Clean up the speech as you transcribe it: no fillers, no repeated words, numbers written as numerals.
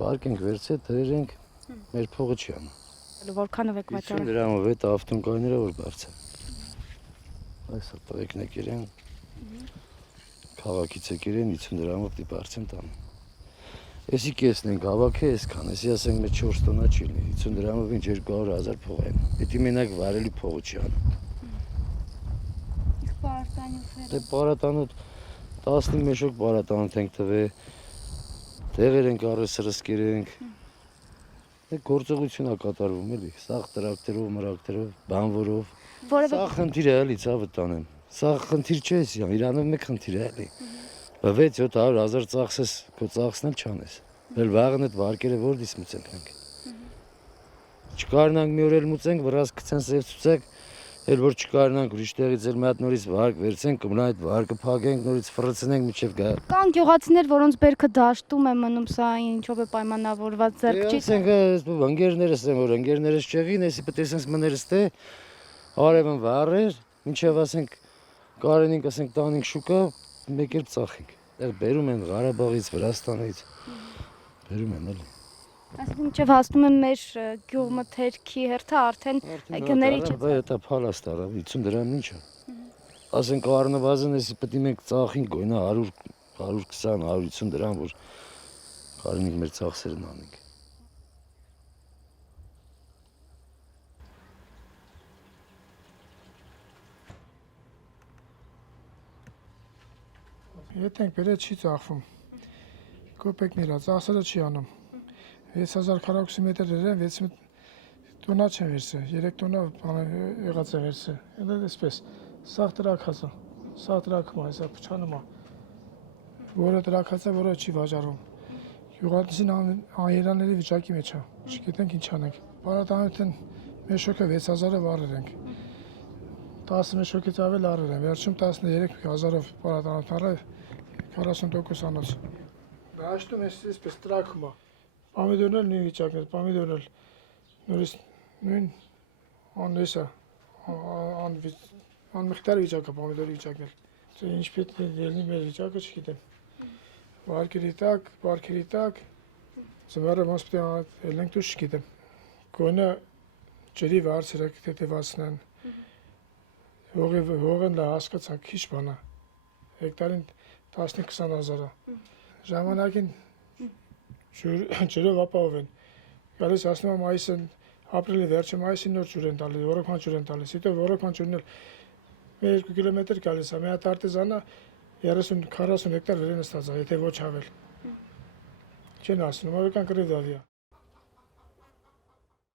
Վարկենք վերցե, դրենք, մեր փողը չի անում։ Որքանով եք 50 վաճառել։ դրամով է ավտոմկայները որ բարձր։ Այս տղեկն եք իրեն, քաղաքից եք իրեն 50 դրամով դի բարձր տան։ Եսի կեսն ենք հավաքը այսքան, եսի ասենք մեր 4 տոննա չի լինի, 50 դրամով ինչ 200,000 փող են։ Պետք է մենակ վարելի փողը չի անում։ Իսկ պարարտանյութերը։ Դե պարատանոց 10 մեշոկ պարատանոց ենք տվել, դեղեր ենք առել սրսկեր ենք։ Դե գործողություն է կատարվում էլի, սաղ տրակտերով, մրակտերով, բանվորով։ Սա խնդիր է էլի, ցավը տանեմ։ Սա խնդիր չէ, իրանով մեկ խնդիր է էլի։ 600-700,000 ծախսես, քո ծախսն էլ չանես։ Էլ վաղն այդ վարկերը որտից մուծենք մենք։ Չկարնանք մի օր էլ մուծենք, վրաս գցեն սև ցուցակ, էլ որ չկարնանք ուրիշ տեղից էլ մի հատ նորից վարկ վերցենք, կմնա այդ վարկը փակենք, նորից ֆռցնենք միջև գա։ Կան գյուղացիներ, որոնց բերքը դաշտում է մնում, սա ինչով է պայմանավորված, ձեռք չի։ Ասենք ընկերներս են, որ ընկերներս չեղին, էսի պետք է sense մներս թե արևն վառեր, մինչև ասենք կարենինք, ասենք տանենք շուկա, մեկ էլ ծախենք։ Դեռ բերում են Ղարաբաղից, Վրաստանից։ Բերում են էլի։ Այսինքն մինչև հասնում են մեր գյուղ մթերքի հերթը արդեն գների չի։ Բայց դա փալաստ արա, 50 դրամ ինչ է։ Ասենք առնվազն էսի պետք է մենք ծախենք գոնե 100, 120, 150 դրամ, որ կարենինք մեր ծախսերն անենք։ Եթե ենք բերել չի ծախվում, կոպեկներ է, ծախսերը չի անում, 6000 քառակուսի մետր երեն 6 տոննա չեն վերցել, 3 տոննա եղած է վերցել, էլ այսպես, սաղ տրակած է, սաղ տրակում է, այսա պչանում է, որը տրակած է, որը չի վաճառվում, գյուղացին աներանների վիճակի մեջ է, չգիտենք ինչ անենք, պարատանյութեն մեշոքը 6000-ը վառել ենք, 10 մեշոքից ավել առել են, վերջում 13000-ով պարատանյութ առել, 40% անոց։ Դաշտում այսպես տրակում է։ Պամիդորն էլ նույն վիճակն է, պամիդորն էլ նորից նույն անեսա, անմիղտար վիճակը, պամիդորի վիճակն էլ։ Ինչ պետք է ելնի մեր վիճակը չգիտեմ։ Վարկերի տակ, զմերը ոնց պետք է ելնենք դուրս չգիտեմ։ Գոնե ջրի վարձերը թեթևացնեն։ Հողն դա հասկացանք քիչ բան է։ Հեկտարին 15-20 հազար է։ Ժամանակին ջրով ապահով են։ Գալիս ասում եմ մայիսին, ապրիլի վերջը մայիսին նոր ջուր են տալիս, որոքման ջուր են տալիս։ Հետո որոքման ջուրն էլ 1-2 կիլոմետր գալիս է։ Մի հատ արտեզանը 30-40 հեկտար վերեն ստացա, եթե ոչ ավել։ Չեն ասում, որքան կռիվ դավիա։